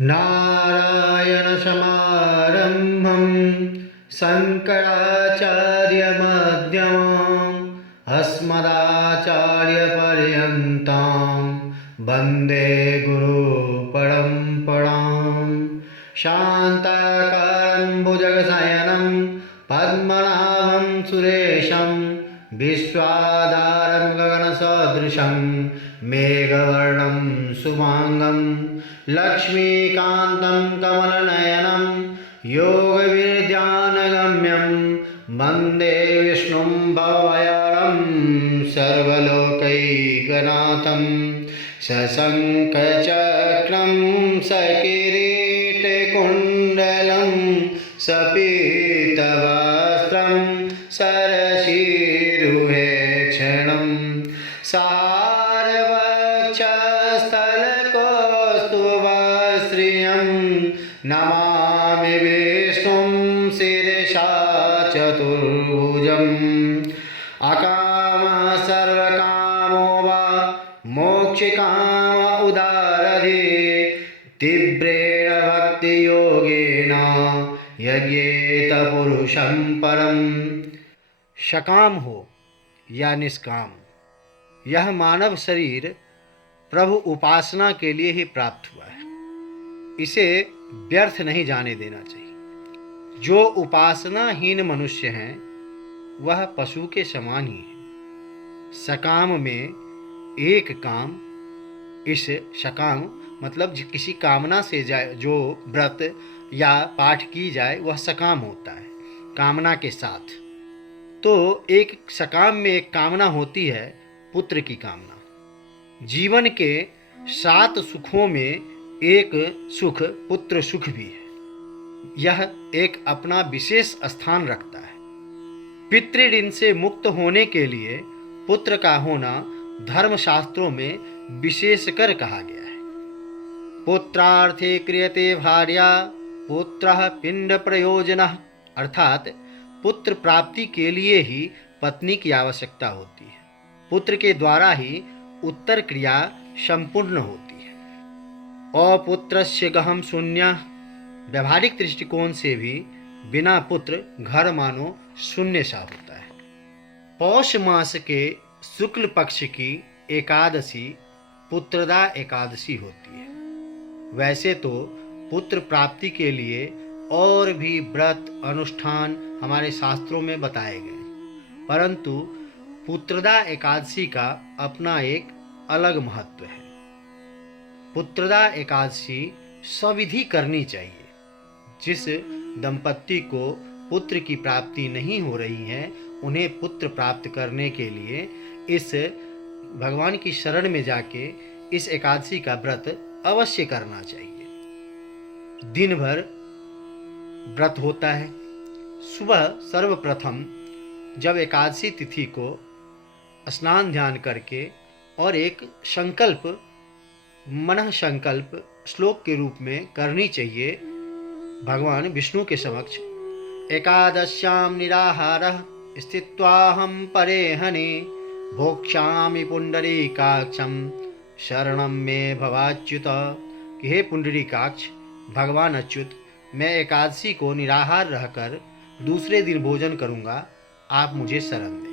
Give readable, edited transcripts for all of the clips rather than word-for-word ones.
नारायणसमारम्भं शङ्कराचार्यमध्यमाम् अस्मदाचार्यपर्यन्तां वन्दे गुरुपरम्पराम्। शान्ताकारं भुजगशयनं पद्मनाभं सुरेशं विश्वाधारं गगनसदृशं मेघवर्णं शुभांगं लक्ष्मीकान्तं कमलनयनं योगविद्यानगम्यं वन्दे विष्णुं भवभयहरं सर्वलोकैकनाथं सशङ्खचक्रं सकिरीटकुण्डलं सपीतवस्त्रं सरसीरुहेक्षणं सारवक्षस्थलकौस्तुभश्रियं नमामि विष्णुं शिरसा चतुर्भुजम्। अकामः सर्वकामो वा मोक्षकाम उदारधे तीव्रेण भक्तियोगेन यज्ञेत पुरुषं परम। सकाम हो या निष्काम, यह मानव शरीर प्रभु उपासना के लिए ही प्राप्त हुआ है। इसे व्यर्थ नहीं जाने देना चाहिए। जो उपासनाहीन मनुष्य हैं वह पशु के समान ही है। सकाम में एक काम, इस सकाम मतलब किसी कामना से जो व्रत या पाठ की जाए वह सकाम होता है, कामना के साथ। तो एक सकाम में एक कामना होती है, पुत्र की कामना। जीवन के 7 सुखों में एक सुख पुत्र सुख भी है। यह एक अपना विशेष स्थान रखता है। पितृऋण से मुक्त होने के लिए पुत्र का होना धर्मशास्त्रों में विशेषकर कहा गया है। पुत्रार्थे क्रियते भार्या पुत्रः पिंड प्रयोजनः, अर्थात पुत्र प्राप्ति के लिए ही पत्नी की आवश्यकता होती है। पुत्र के द्वारा ही उत्तर क्रिया संपूर्ण होती है। अपुत्रस्य गहम शून्यः, व्यवहारिक दृष्टिकोण से भी बिना पुत्र घर मानो शून्य सा होता है। पौष मास के शुक्ल पक्ष की एकादशी पुत्रदा एकादशी होती है। वैसे तो पुत्र प्राप्ति के लिए और भी व्रत अनुष्ठान हमारे शास्त्रों में बताए गए, परंतु पुत्रदा एकादशी का अपना एक अलग महत्व है। पुत्रदा एकादशी सविधि करनी चाहिए। जिस दंपत्ति को पुत्र की प्राप्ति नहीं हो रही है, उन्हें पुत्र प्राप्त करने के लिए इस भगवान की शरण में जाके इस एकादशी का व्रत अवश्य करना चाहिए। दिन भर व्रत होता है। सुबह सर्वप्रथम जब एकादशी तिथि को स्नान ध्यान करके और एक संकल्प, मनः संकल्प श्लोक के रूप में करनी चाहिए भगवान विष्णु के समक्ष। एकादश्यां निराहारः स्थित्वाहं परेहने भोक्ष्यामि पुंडरीकाक्षं शरणं मे भवाच्युत। कि हे पुंडरीकाक्ष, भगवान अच्युत, मैं एकादशी को निराहार रहकर दूसरे दिन भोजन करूंगा, आप मुझे शरण दें।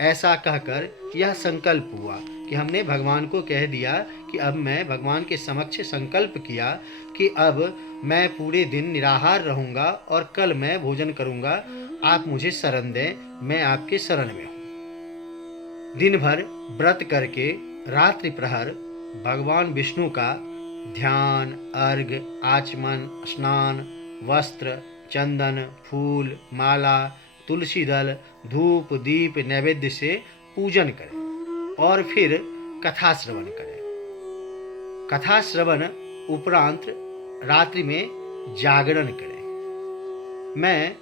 ऐसा कहकर यह संकल्प हुआ कि हमने भगवान को कह दिया कि अब मैं भगवान के समक्ष संकल्प किया कि अब मैं पूरे दिन निराहार रहूंगा और कल मैं भोजन करूंगा, आप मुझे शरण दें, मैं आपके शरण में हूँ। दिन भर व्रत करके रात्रि प्रहर भगवान विष्णु का ध्यान, अर्घ्य, आचमन, स्नान, वस्त्र, चंदन, फूल, माला, तुलसी दल, धूप, दीप, नैवेद्य से पूजन करें और फिर कथा श्रवण करें। कथा श्रवण उपरांत रात्रि में जागरण करें। मैं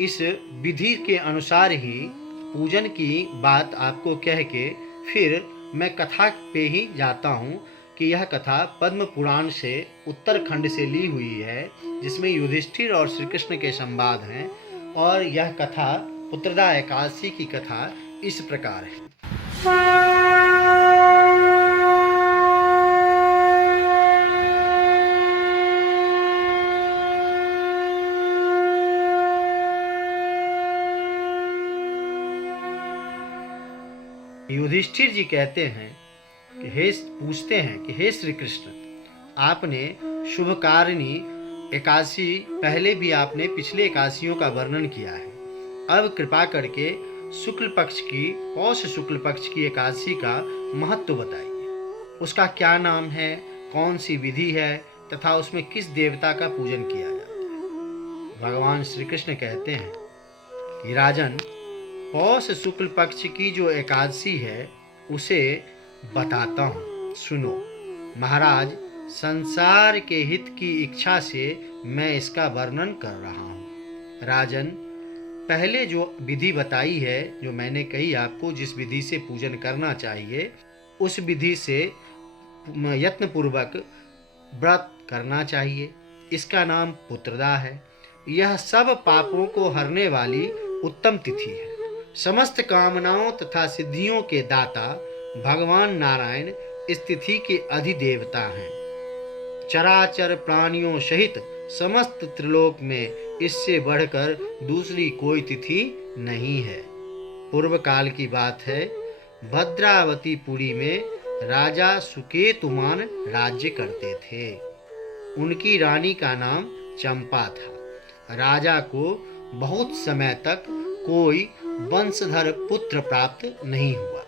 इस विधि के अनुसार ही पूजन की बात आपको कह के फिर मैं कथा पे ही जाता हूँ कि यह कथा पद्म पुराण से उत्तरखंड से ली हुई है, जिसमें युधिष्ठिर और श्री कृष्ण के संवाद हैं। और यह कथा पुत्रदा एकादशी की कथा इस प्रकार है। युधिष्ठिर जी कहते हैं कि पूछते हैं कि हे श्री कृष्ण, आपने शुभकारिणी एकादशी पहले भी आपने पिछले एकादशियों का वर्णन किया है। अब कृपा करके शुक्ल पक्ष की पौष शुक्ल पक्ष की एकादशी का महत्व बताइए। उसका क्या नाम है, कौन सी विधि है तथा उसमें किस देवता का पूजन किया जाता है। भगवान श्री कृष्ण कहते हैं कि राजन, पौष शुक्ल पक्ष की जो एकादशी है उसे बताता हूँ, सुनो। महाराज, संसार के हित की इच्छा से मैं इसका वर्णन कर रहा हूँ। राजन, पहले जो विधि बताई है, जो मैंने कही आपको जिस विधि से पूजन करना चाहिए, उस विधि से यत्नपूर्वक व्रत करना चाहिए। इसका नाम पुत्रदा है। यह सब पापों को हरने वाली उत्तम तिथि है। समस्त कामनाओं तथा सिद्धियों के दाता भगवान नारायण इस तिथि के अधिदेवता हैं। चराचर प्राणियों सहित समस्त त्रिलोक में इससे बढ़कर दूसरी कोई तिथि नहीं है। पूर्व काल की बात है, भद्रावतीपुरी में राजा सुकेतुमान राज्य करते थे। उनकी रानी का नाम चंपा था। राजा को बहुत समय तक कोई वंशधर पुत्र प्राप्त नहीं हुआ,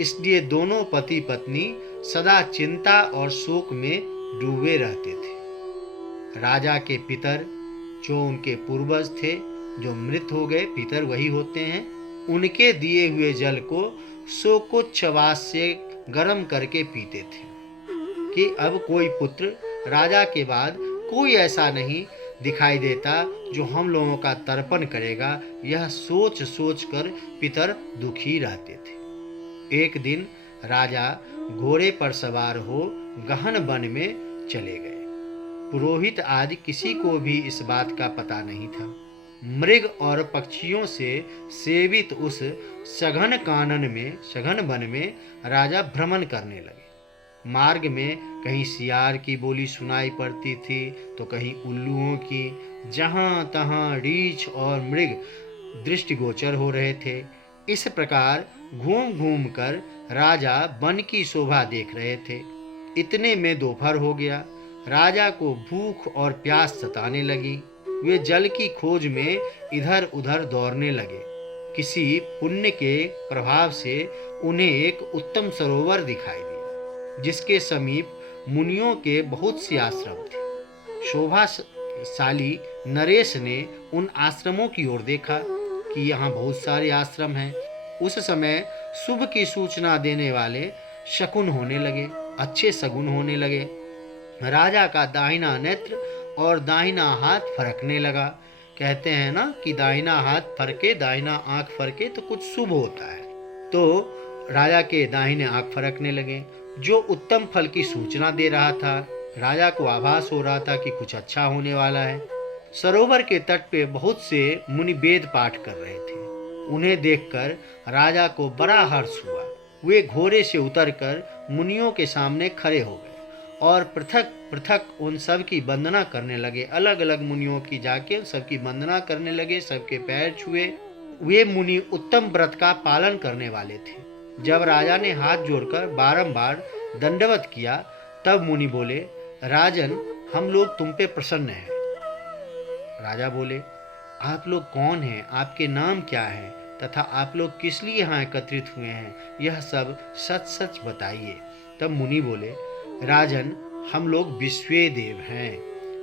इसलिए दोनों पति पत्नी सदा चिंता और शोक में डूबे रहते थे। राजा के पितर, जो उनके पूर्वज थे, जो मृत हो गए, पितर वही होते हैं, उनके दिए हुए जल को शोकोच्छ्वास से गर्म करके पीते थे कि अब कोई पुत्र राजा के बाद कोई ऐसा नहीं दिखाई देता जो हम लोगों का तर्पण करेगा। यह सोच सोच कर पितर दुखी रहते थे। एक दिन राजा घोड़े पर सवार हो गहन वन में चले गए। पुरोहित आदि किसी को भी इस बात का पता नहीं था। मृग और पक्षियों से सेवित उस सघन वन में राजा भ्रमण करने लगे। मार्ग में कहीं सियार की बोली सुनाई पड़ती थी तो कहीं उल्लुओं की। जहाँ तहाँ रीछ और मृग दृष्टिगोचर हो रहे थे। इस प्रकार घूम घूम कर राजा वन की शोभा देख रहे थे। इतने में दोपहर हो गया। राजा को भूख और प्यास सताने लगी। वे जल की खोज में इधर उधर दौड़ने लगे। किसी पुण्य के प्रभाव से उन्हें एक उत्तम सरोवर दिखाई दिया, जिसके समीप मुनियों के बहुत से आश्रम थे। शोभाशाली नरेश ने उन आश्रमों की ओर देखा कि यहाँ बहुत सारे आश्रम हैं। उस समय शुभ की सूचना देने वाले शकुन होने लगे, अच्छे सगुन होने लगे। राजा का दाहिना नेत्र और दाहिना हाथ फरकने लगा। कहते हैं ना कि दाहिना हाथ फरके, दाहिना आंख फरके तो कुछ शुभ होता है। तो राजा के दाहिने आंख फरकने लगे, जो उत्तम फल की सूचना दे रहा था। राजा को आभास हो रहा था कि कुछ अच्छा होने वाला है। सरोवर के तट पे बहुत से मुनि वेद पाठ कर रहे थे। उन्हें देखकर राजा को बड़ा हर्ष हुआ। वे घोड़े से उतरकर मुनियों के सामने खड़े हो गए और पृथक पृथक उन सब की वंदना करने लगे। अलग अलग मुनियों की जाके सबकी वंदना करने लगे, सबके पैर छुए। वे मुनि उत्तम व्रत का पालन करने वाले थे। जब राजा ने हाथ जोड़कर बारंबार दंडवत किया, तब मुनि बोले, राजन, हम लोग तुम पे प्रसन्न हैं। राजा बोले, आप लोग कौन हैं, आपके नाम क्या है तथा आप लोग किस लिए यहाँ एकत्रित हुए हैं, यह सब सच सच बताइए। तब मुनि बोले, राजन, हम लोग विश्वे देव हैं,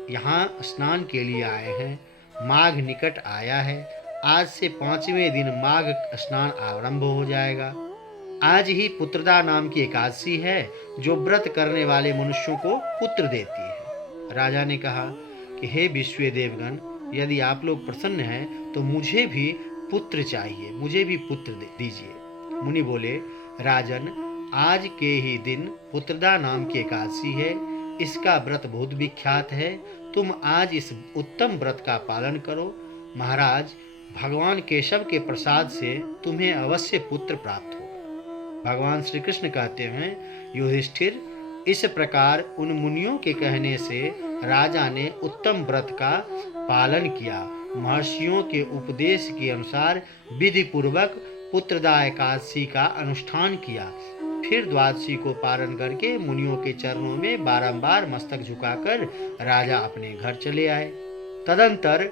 यहाँ स्नान के लिए आए हैं। माघ निकट आया है। आज से 5वें दिन माघ स्नान आरंभ हो जाएगा। आज ही पुत्रदा नाम की एकादशी है, जो व्रत करने वाले मनुष्यों को पुत्र देती है। राजा ने कहा कि हे विश्वे देवगण, यदि आप लोग प्रसन्न हैं तो मुझे भी पुत्र चाहिए, मुझे भी पुत्र दीजिए। मुनि बोले, राजन, आज के ही दिन पुत्रदा नाम की एकादशी है। इसका व्रत बहुत विख्यात है। तुम आज इस उत्तम व्रत का पालन करो। महाराज, भगवान केशव के प्रसाद से तुम्हें अवश्य पुत्र प्राप्त होगा। भगवान श्री कृष्ण कहते हैं, युधिष्ठिर, इस प्रकार उन मुनियों के कहने से राजा ने उत्तम व्रत का पालन किया। महर्षियों के उपदेश के अनुसार विधि पूर्वक पुत्रदा एकादशी का अनुष्ठान किया। फिर द्वादशी को पारण करके मुनियों के चरणों में बारंबार मस्तक झुकाकर राजा अपने घर चले आए। तदंतर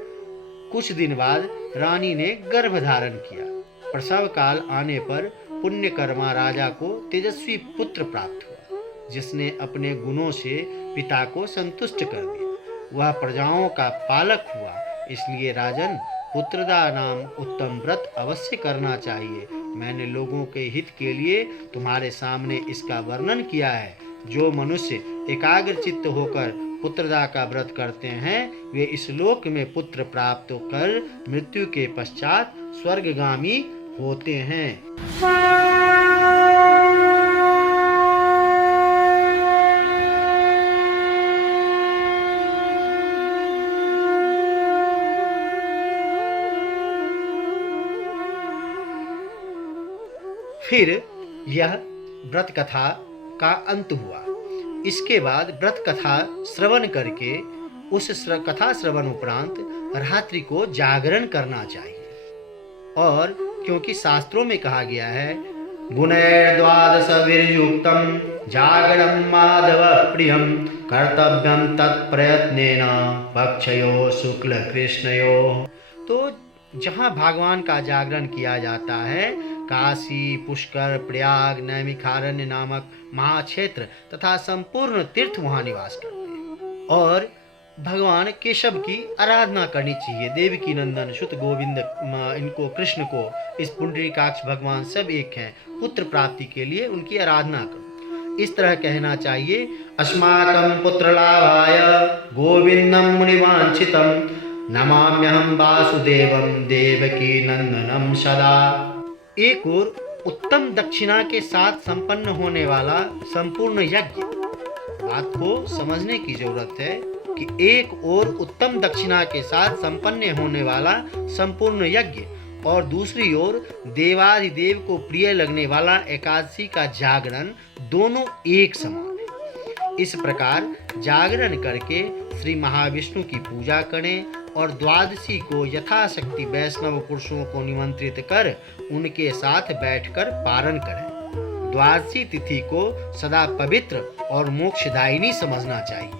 कुछ दिन बाद रानी ने गर्भ धारण किया। प्रसव काल आने पर पुण्यकर्मा राजा को तेजस्वी पुत्र प्राप्त हुआ, जिसने अपने गुणों से पिता को संतुष्ट कर दिया। वह प्रजाओं का पालक हुआ। इसलिए राजन, पुत्रदा नाम उत्तम व्रत अवश्य करना चाहिए। मैंने लोगों के हित के लिए तुम्हारे सामने इसका वर्णन किया है। जो मनुष्य एकाग्र चित्त होकर पुत्रदा का व्रत करते हैं, वे इस लोक में पुत्र प्राप्त कर मृत्यु के पश्चात स्वर्गगामी होते हैं। फिर यह व्रत कथा का अंत हुआ। इसके बाद व्रत कथा श्रवण करके उस कथा श्रवण उपरांत रात्रि को जागरण करना चाहिए। और क्योंकि शास्त्रों में कहा गया है, गुणैर्द्वादश विर्युक्तम जागरणं माधव प्रियं कर्तव्यं तत्प्रयत्नेन पक्षयो शुक्ल कृष्णयो। तो जहाँ भगवान का जागरण किया जाता है, काशी, पुष्कर, प्रयाग, नैमिषारण्य नामक महाक्षेत्र तथा संपूर्ण तीर्थ वहाँ निवास करते हैं। और भगवान केशव की आराधना करनी चाहिए। देवकी नंदन सुत गोविंद, इनको कृष्ण को, इस पुंडरीकाक्ष भगवान सब एक हैं। पुत्र प्राप्ति के लिए उनकी आराधना करो। इस तरह कहना चाहिए, अस्माकं पुत्र लाभाय गोविंदम मुनिवांछितम नमाम्यहं वासुदेवं देवकी नंदनम सदा। एक और उत्तम दक्षिणा के साथ संपन्न होने वाला संपूर्ण यज्ञ। बात को समझने की जरूरत है कि एक और उत्तम दक्षिणा के साथ संपन्न होने वाला संपूर्ण यज्ञ और दूसरी ओर देवादिदेव को प्रिय लगने वाला एकादशी का जागरण, दोनों एक समान है। इस प्रकार जागरण करके श्री महाविष्णु की पूजा करें और द्वादशी को यथाशक्ति वैष्णव पुरुषों को निमंत्रित कर उनके साथ बैठकर पारण करें। द्वादशी तिथि को सदा पवित्र और मोक्षदायिनी समझना चाहिए।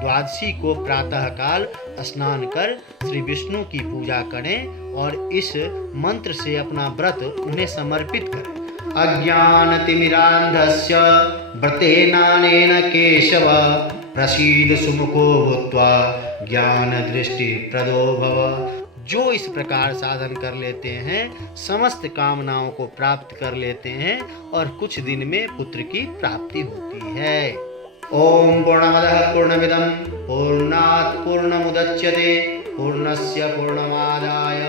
द्वादशी को प्रातः काल स्नान कर श्री विष्णु की पूजा करें और इस मंत्र से अपना व्रत उन्हें समर्पित करें। अज्ञानतिमिरान्धस्य व्रतेनानेन केशव प्रसीद सुमुखो भूत्वा ज्ञान दृष्टि प्रदो भव। जो इस प्रकार साधन कर लेते हैं, समस्त कामनाओं को प्राप्त कर लेते हैं और कुछ दिन में पुत्र की प्राप्ति होती है। ओम पूर्णमदः पूर्णमिदं पूर्णात् पूर्णमुदच्यते पूर्णस्य पूर्णमादाय